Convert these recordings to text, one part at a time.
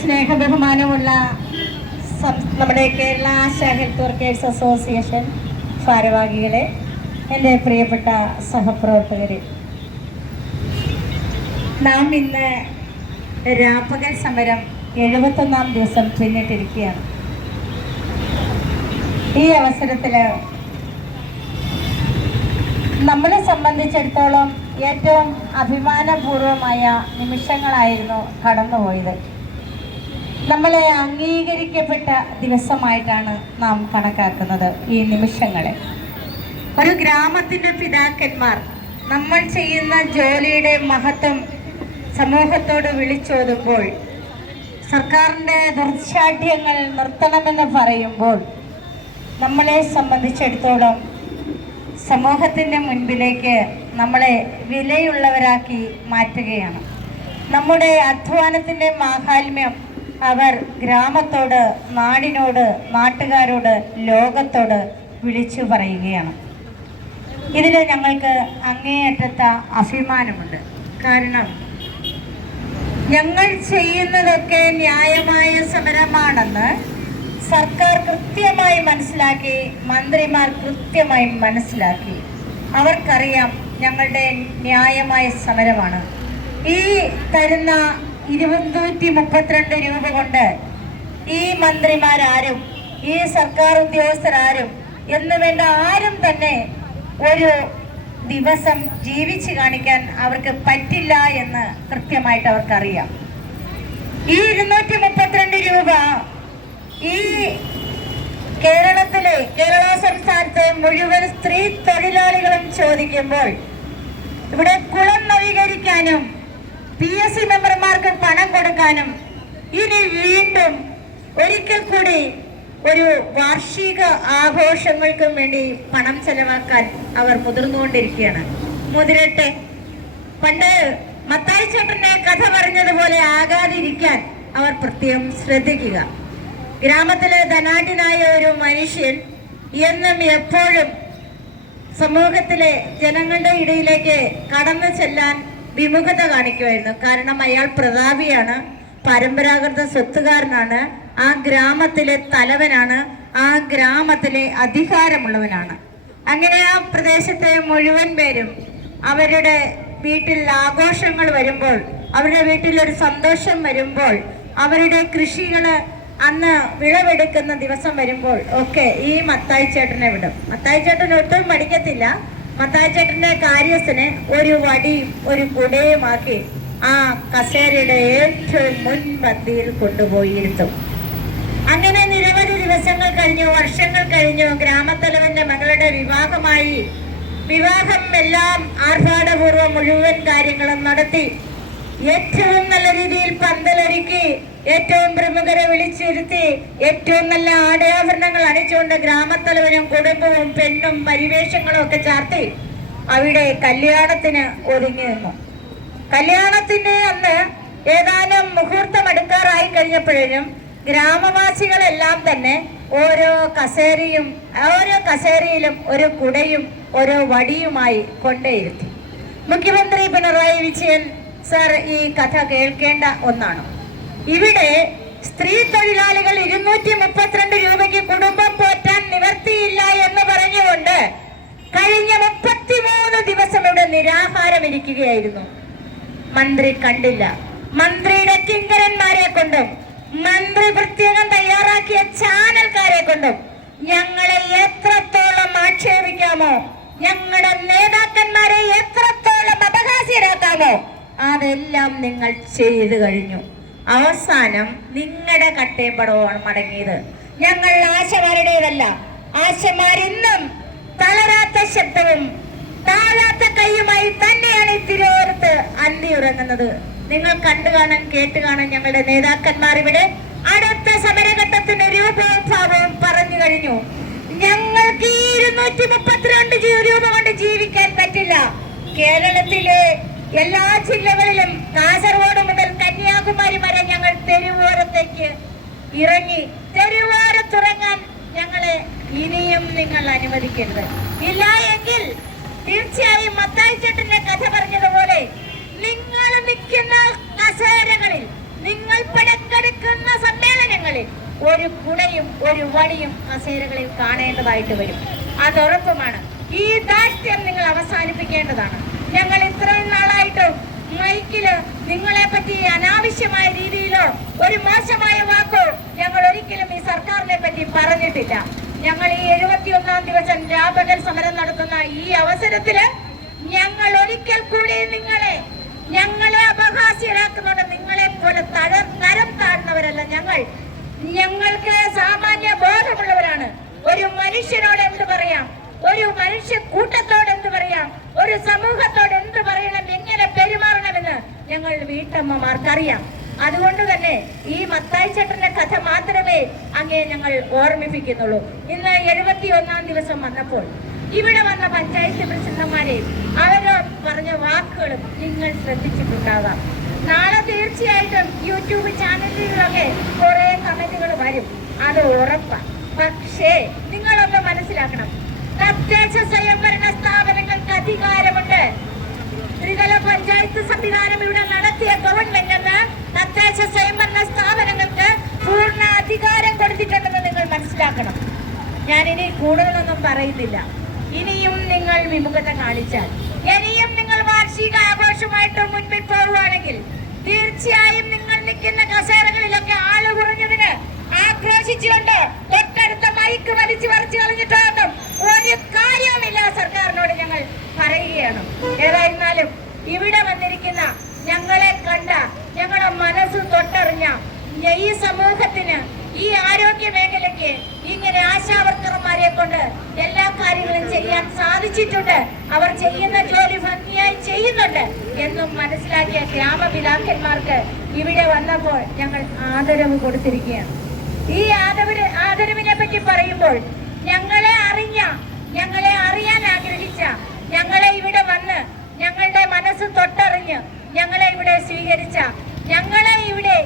സ്നേഹബഹുമാനമുള്ള ബഹുമാനമുള്ള നമ്മുടെ Kerala ASHA health workers association ഭാരവാഹികളെ എന്റെ പ്രിയപ്പെട്ട സഹപ്രവർത്തകരെ. നാം ഇന്ന് രാപ്പകൽ സമരം എഴുപത്തൊന്നാം ദിവസം പിന്നിട്ടിരിക്കുകയാണ്. ഈ അവസരത്തിൽ നമ്മളെ സംബന്ധിച്ചിടത്തോളം ഏറ്റവും അഭിമാനപൂർവമായ നിമിഷങ്ങളായിരുന്നു കടന്നുപോയത്. നമ്മളെ അംഗീകരിക്കപ്പെട്ട ദിവസമായിട്ടാണ് നാം കണക്കാക്കുന്നത് ഈ നിമിഷങ്ങളെ. ഒരു ഗ്രാമത്തിന്റെ പിതാക്കന്മാർ നമ്മൾ ചെയ്യുന്ന ജോലിയുടെ മഹത്വം സമൂഹത്തോട് വിളിച്ചോതുമ്പോൾ സർക്കാരിന്റെ ദുർശാഠ്യങ്ങൾ നിർത്തണമെന്ന് പറയുമ്പോൾ നമ്മളെ സംബന്ധിച്ചിടത്തോളം സമൂഹത്തിന്റെ മുൻപിലേക്ക് നമ്മളെ വിലയുള്ളവരാക്കി മാറ്റുകയാണ്. നമ്മുടെ അധ്വാനത്തിന്റെ മാഹാത്മ്യം അവർ ഗ്രാമത്തോട് നാടിനോട് നാട്ടുകാരോട് ലോകത്തോട് വിളിച്ചു പറയുകയാണ്. ഇതിൽ ഞങ്ങൾക്ക് അങ്ങേയറ്റത്ത അഭിമാനമുണ്ട്. കാരണം ഞങ്ങൾ ചെയ്യുന്നതൊക്കെ ന്യായമായ സമരമാണെന്ന് സർക്കാർ കൃത്യമായി മനസ്സിലാക്കി മന്ത്രിമാർ കൃത്യമായി മനസ്സിലാക്കി. അവർക്കറിയാം ഞങ്ങളുടെ ന്യായമായ സമരമാണ്. ഈ തരുന്ന ഇരുപത്തൂറ്റി മുപ്പത്തിരണ്ട് രൂപ കൊണ്ട് ഈ മന്ത്രിമാരാരും ഈ സർക്കാർ ഉദ്യോഗസ്ഥരാരും എന്ന് വേണ്ട ആരും തന്നെ ഒരു ദിവസം ജീവിച്ച് കാണിക്കാൻ അവർക്ക് പറ്റില്ല എന്ന് കൃത്യമായിട്ട് അവർക്കറിയാം. ഈ ഇരുന്നൂറ്റി മുപ്പത്തിരണ്ട് രൂപ ഈ കേരളത്തിലെ കേരള സംസ്ഥാനത്തെ മുഴുവൻ സ്ത്രീ തൊഴിലാളികളും ചോദിക്കുമ്പോൾ ഇവിടെ കുളം നവീകരിക്കാനും പി എസ് സി മെമ്പർമാർക്ക് പണം കൊടുക്കാനും ഇനി വീണ്ടും ഒരിക്കൽ കൂടി ഒരു വാർഷിക ആഘോഷങ്ങൾക്കും വേണ്ടി പണം ചെലവാക്കാൻ അവർ മുതിർന്നുകൊണ്ടിരിക്കുകയാണ്. മുതിരട്ടെ പണ്ട് മത്തായി ചേട്ടന്റെ കഥ പറഞ്ഞതുപോലെ ആകാതിരിക്കാൻ അവർ പ്രത്യേകം ശ്രദ്ധിക്കുക. ഗ്രാമത്തിലെ ധനാഢ്യനായ ഒരു മനുഷ്യൻ എന്നും എപ്പോഴും സമൂഹത്തിലെ ജനങ്ങളുടെ ഇടയിലേക്ക് കടന്നു ചെല്ലാൻ വിമുഖത കാണിക്കുമായിരുന്നു. കാരണം അയാൾ പ്രതാപിയാണ്. പരമ്പരാഗത സ്വത്തുകാരനാണ്. ആ ഗ്രാമത്തിലെ തലവനാണ്. ആ ഗ്രാമത്തിലെ അധികാരമുള്ളവനാണ്. അങ്ങനെ ആ പ്രദേശത്തെ മുഴുവൻ പേരും അവരുടെ വീട്ടിൽ ആഘോഷങ്ങൾ വരുമ്പോൾ അവരുടെ വീട്ടിൽ ഒരു സന്തോഷം വരുമ്പോൾ അവരുടെ കൃഷികൾ അന്ന് വിളവെടുക്കുന്ന ദിവസം വരുമ്പോൾ ഒക്കെ ഈ മത്തായി ചേട്ടനെ വിടും. മത്തായി ചേട്ടൻ ഒട്ടും മടിക്കത്തില്ല മത്തായി ചേട്ടന്റെ കാര്യസ്ഥന് ഒരു വടിയും ഒരു കുടയുമാക്കി ആ കസേരയുടെ ഏറ്റവും മുൻപന്തിയിൽ കൊണ്ടുപോയി അങ്ങനെ നിരവധി ദിവസങ്ങൾ കഴിഞ്ഞു വർഷങ്ങൾ കഴിഞ്ഞു ഗ്രാമത്തലവന്റെ മകളുടെ വിവാഹമായി. വിവാഹം എല്ലാം ആർഭാടപൂർവം മുഴുവൻ കാര്യങ്ങളും നടത്തി. ഏറ്റവും നല്ല രീതിയിൽ പന്തലൊരുക്കി ഏറ്റവും പ്രമുഖരെ വിളിച്ചിരുത്തി ഏറ്റവും നല്ല ആടയാഭരണങ്ങൾ അണിച്ചുകൊണ്ട് ഗ്രാമത്തലവനും കുടുംബവും പെണ്ണും പരിവേഷങ്ങളും ഒക്കെ ചാർത്തി അവിടെ കല്യാണത്തിന് ഒതുങ്ങി നിന്നു. കല്യാണത്തിന്റെ അന്ന് ഏതാനും മുഹൂർത്തം അടുക്കാറായി കഴിഞ്ഞപ്പോഴേനും ഗ്രാമവാസികളെല്ലാം തന്നെ ഓരോ കസേരയും ഓരോ കസേരയിലും ഒരു കുടയും ഓരോ വടിയുമായി കൊണ്ടേയിരുത്തി. മുഖ്യമന്ത്രി പിണറായി വിജയൻ സർ ഈ കഥ കേൾക്കേണ്ട ഒന്നാണ്. ഇവിടെ സ്ത്രീ തൊഴിലാളികൾ ഇരുന്നൂറ്റി മുപ്പത്തിരണ്ട് രൂപയ്ക്ക് കുടുംബം പോറ്റാൻ നിവർത്തിയില്ല എന്ന് പറഞ്ഞുകൊണ്ട് കഴിഞ്ഞ മുപ്പത്തിമൂന്ന് ദിവസം ഇവിടെ നിരാഹാരം ഇരിക്കുകയായിരുന്നു മന്ത്രി കണ്ടില്ല. മന്ത്രിയുടെ കിങ്കരന്മാരെ കൊണ്ടും മന്ത്രി പ്രത്യേകം തയ്യാറാക്കിയ ചാനൽക്കാരെ കൊണ്ടും ഞങ്ങളെ എത്രത്തോളം ആക്ഷേപിക്കാമോ ഞങ്ങളുടെ നേതാക്കന്മാരെ എത്രത്തോളം അപഹാസ്യരാക്കാമോ അതെല്ലാം നിങ്ങൾ ചെയ്തു കഴിഞ്ഞു. അവസാനം നിങ്ങളുടെ കട്ടയും പടവുമാണ് മടങ്ങിയത്. ഞങ്ങൾ ആശമാരുടേതല്ല. ആശമാരിന്നും തളരാത്ത ശബ്ദവും താഴാത്ത കൈയുമായി തന്നെയാണ് ഈ തിരുവോരത്ത് അന്തി ഉറങ്ങുന്നത്. നിങ്ങൾ കണ്ടു കാണാൻ കേട്ട് കാണാൻ ഞങ്ങളുടെ നേതാക്കന്മാർ ഇവിടെ അടുത്ത സമരഘട്ടത്തിന്റെ രൂപവും ഭാവവും പറഞ്ഞു കഴിഞ്ഞു. ഞങ്ങൾക്ക് ഈ ഇരുന്നൂറ്റി മുപ്പത്തിരണ്ട് രൂപ കൊണ്ട് ജീവിക്കാൻ പറ്റില്ല. കേരളത്തിലെ എല്ലാ ജില്ലകളിലും കാസർഗോഡ് കന്യാകുമാരി വരെ ഞങ്ങൾ തെരുവോരത്തേക്ക് ഇറങ്ങി തെരുവോരത്തിറങ്ങാൻ ഞങ്ങളെ ഇനിയും നിങ്ങൾ അനുവദിക്കരുത്. ഇല്ല എങ്കിൽ തീർച്ചയായും മത്തായി ചേട്ടന്റെ കഥ പറഞ്ഞതുപോലെ നിങ്ങൾ നിൽക്കുന്ന കസേരകളിൽ നിങ്ങൾ പടക്കെടുക്കുന്ന സമ്മേളനങ്ങളിൽ ഒരു കുടയും ഒരു വടിയും കസേരകളിൽ കാണേണ്ടതായിട്ട് വരും. അത് ഈ ദാഷ്ട്യം നിങ്ങൾ അവസാനിപ്പിക്കേണ്ടതാണ്. ഞങ്ങൾ ഇത്രയും നാളായിട്ട് മൈക്കിൽ നിങ്ങളെ പറ്റി അനാവശ്യമായ രീതിയിലോ ഒരു മോശമായ വാക്കോ ഞങ്ങൾ ഒരിക്കലും ഈ സർക്കാരിനെ പറ്റി പറഞ്ഞിട്ടില്ല. ഞങ്ങൾ ഈ എഴുപത്തിയൊന്നാം ദിവസം രാപകൽ സമരം നടത്തുന്ന ഈ അവസരത്തിൽ ഞങ്ങൾ ഒരിക്കൽ കൂടി നിങ്ങളെ ഞങ്ങളെ അപഹാസ്യരാക്കുന്നുണ്ട് നിങ്ങളെ പോലെ തഴ തരം വീട്ടമ്മമാർക്കറിയാം അതുകൊണ്ട് തന്നെ ഈ മത്തായി ചേട്ടന്റെ കഥ മാത്രമേ അങ്ങേ ഞങ്ങൾ ഓർമ്മിപ്പിക്കുന്നുള്ളൂ. ഇന്ന് എഴുപത്തി ഒന്നാം ദിവസം വന്നപ്പോൾ ഇവിടെ വന്ന പഞ്ചായത്ത് പ്രസിഡന്റുമാരെ അവരോ പറഞ്ഞ വാക്കുകളും നിങ്ങൾ ശ്രദ്ധിച്ചിട്ടുണ്ടാകാം. നാളെ തീർച്ചയായിട്ടും യൂട്യൂബ് ചാനലുകളിലൊക്കെ കുറെ കമന്റുകൾ വരും. അത് ഉറപ്പാണ് പക്ഷേ നിങ്ങളൊന്ന് മനസ്സിലാക്കണം. തദ്ദേശ സ്വയംഭരണ സ്ഥാപനങ്ങൾക്ക് അധികാരമുണ്ട്. ത്രിതല പഞ്ചായത്ത് സംവിധാനം ഇവിടെ നടത്തിയ ഗവൺമെന്റ് തദ്ദേശ സ്വയംഭരണ സ്ഥാപനങ്ങൾക്ക് പൂർണ അധികാരം കൊടുത്തിട്ടുണ്ടെന്ന് നിങ്ങൾ മനസ്സിലാക്കണം. ഞാനിനി കൂടുതലൊന്നും പറയുന്നില്ല. ഇനിയും നിങ്ങൾ വിമുഖത കാണിച്ചാൽ. ഇനിയും നിങ്ങൾ വാർഷിക ആഘോഷമായിട്ട് മുൻപിൽ പോവുകയാണെങ്കിൽ തീർച്ചയായും നിങ്ങൾ നിൽക്കുന്ന കസേരകളിലൊക്കെ പറയുകയാണ്. ഏതായിരുന്നാലും ഇവിടെ വന്നിരിക്കുന്ന ഞങ്ങളെ കണ്ട ഞങ്ങളുടെ മനസ്സ് തൊട്ടറിഞ്ഞ ഈ സമൂഹത്തിന് ഈ ആരോഗ്യ മേഖലയ്ക്ക് ഇങ്ങനെ ആശാവർക്കർമാരെ കൊണ്ട് എല്ലാ കാര്യങ്ങളും ചെയ്യാൻ സാധിച്ചിട്ടുണ്ട്. അവർ ചെയ്യുന്ന ജോലി ഭംഗിയായി ചെയ്യുന്നുണ്ട് എന്നും മനസ്സിലാക്കിയ ഗ്രാമപിതാക്കന്മാർക്ക് ഇവിടെ വന്നപ്പോൾ ഞങ്ങൾ ആദരവ് കൊടുത്തിരിക്കുകയാണ്. ഈ ആദരവ് ആദരവിനെ പറ്റി പറയുമ്പോൾ ഞങ്ങളെ അറിഞ്ഞ ഞങ്ങളെ അറിയാൻ ആഗ്രഹിച്ച ഞങ്ങളെ ഇവിടെ വന്ന് ഞങ്ങളുടെ മനസ്സ് തൊട്ടറിഞ്ഞ് ഞങ്ങളെ ഇവിടെ സ്വീകരിച്ച ഞങ്ങളെ ഇവിടെ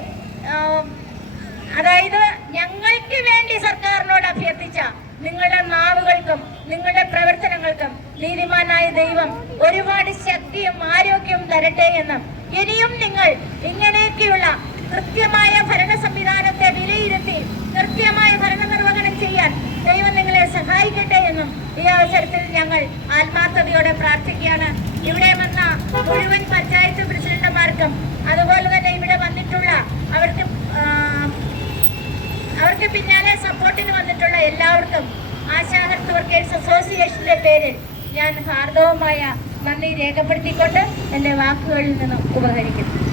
അതായത് ഞങ്ങൾക്ക് വേണ്ടി സർക്കാരിനോട് അഭ്യർത്ഥിച്ച നിങ്ങളുടെ നാവുകൾക്കും നിങ്ങളുടെ പ്രവർത്തനങ്ങൾക്കും നീതിമാനായ ദൈവം ഒരുപാട് ശക്തിയും ആരോഗ്യവും തരട്ടെ എന്നും ഇനിയും നിങ്ങൾ ഇങ്ങനെയൊക്കെയുള്ള കൃത്യമായ ഭരണ സംവിധാനത്തെ വിലയിരുത്തി കൃത്യമായ ഭരണ നിർവഹണം ചെയ്യാൻ ദൈവം നിങ്ങളെ സഹായിക്കട്ടെ എന്നും ഈ അവസരത്തിൽ ഞങ്ങൾ ആത്മാർത്ഥതയോടെ പ്രാർത്ഥിക്കുകയാണ് ഇവിടെ വന്ന മുഴുവൻ പഞ്ചായത്ത് പ്രസിഡന്റുമാർക്കും അതുപോലെ തന്നെ ഇവിടെ വന്നിട്ടുള്ള അവർക്ക് ആ, അവർക്ക് പിന്നാലെ സപ്പോർട്ടിന് വന്നിട്ടുള്ള എല്ലാവർക്കും ആശാ ഹെൽത്ത് വർക്കേഴ്സ് അസോസിയേഷന്റെ പേരിൽ ഞാൻ ഹാർദവമായ നന്ദി രേഖപ്പെടുത്തിക്കൊണ്ട് എന്റെ വാക്കുകളിൽ നിന്നും ഉപകരിക്കുന്നു.